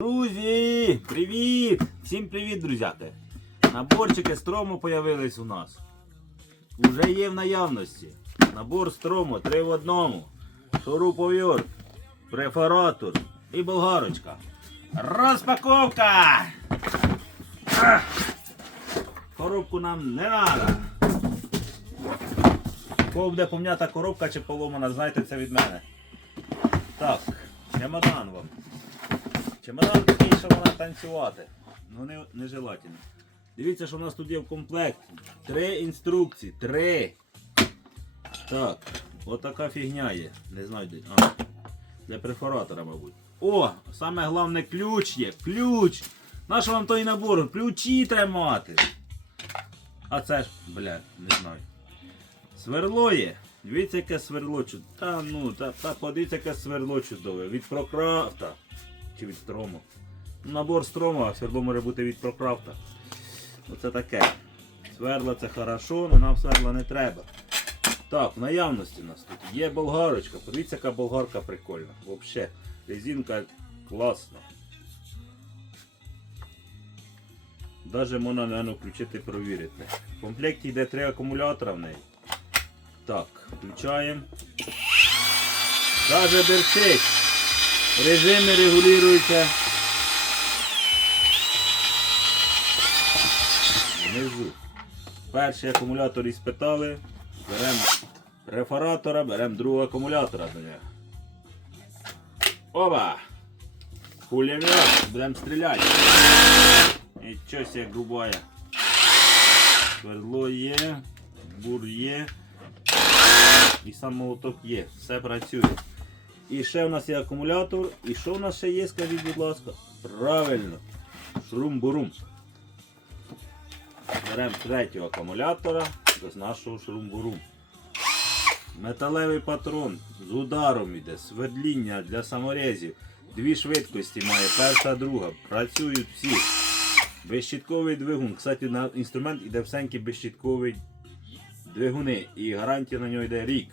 Друзі, привіт! Всім привіт, друзяки! Наборчики строму появились у нас. Уже є в наявності. Набор строму 3 в одному. Шуруповерт, префоратор і болгарочка. Розпаковка! Коробку нам не треба. Кого пом'ята коробка чи поломана, знайте це від мене. Так, чемодан вам. Чемодан такий, що вона танцювати. Ну не, не желательно. Дивіться, що в нас тут є в комплекті. Три інструкції. Три. Так, отака фігня є. Не знаю де. А, для перфоратора, мабуть. О, саме головне ключ є. Ключ! Наш вам той набор? Ключі тримати. А це ж, бля, не знаю. Сверло є. Дивіться, яке сверло чудове. Та ну, та, та подивіться, яке сверло чудове. Від Прокрафта. Чи від строму. Набор строму, а сверло може бути від Прокрафта. Оце таке. Сверла це хорошо, але нам сверла не треба. Так, в наявності у нас тут є болгарочка. Подивіться, яка болгарка прикольна. Взагалі, резинка класна. Даже можна, наверное, включити провірити. В комплекті йде три акумулятора в неї. Так, включаємо. Даже берчить. Режими регулюються. Внизу. Перший акумулятор іспитали. Беремо рефаратора, беремо другого акумулятора до нього. Оба! Пулемет, будемо стріляти. Нічого себе грубая. Свердло є, бур є. І сам молоток є. Все працює. І ще в нас є акумулятор. І що в нас ще є, скажіть, будь ласка? Правильно. Шрум-бурум. Беремо третього акумулятора до нашого шрум-бурум. Металевий патрон з ударом іде, свердління для саморезів. Дві швидкості має, перша, друга. Працюють всі. Безщітковий двигун. Кстати, на інструмент іде всенький безщітковий двигуни. І гарантія на нього йде рік.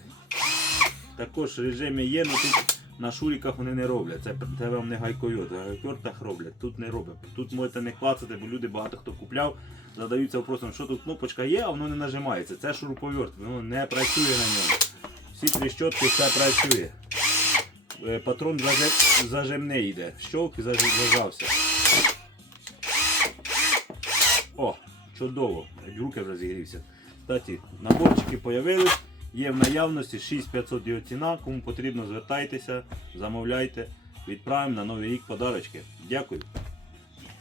Також режими є, але тут на шуріках вони не роблять. Це, це вам не гайкойот. В гайкойотах роблять, тут не роблять. Тут можете не клацати, бо люди багато хто купляв, задаються вопросом, що тут кнопочка є, а воно не нажимається. Це шуруповерт, воно не працює на ньому. Всі тріщотки, все працює. Е, Патрон зажи- зажимний йде. Щолк і зажався. О, чудово. Руки вже зігрівся. Кстати, наборчики появились. Є в наявності 6500 його ціна. Кому потрібно, звертайтеся, замовляйте. Відправимо на новий рік подарочки. Дякую.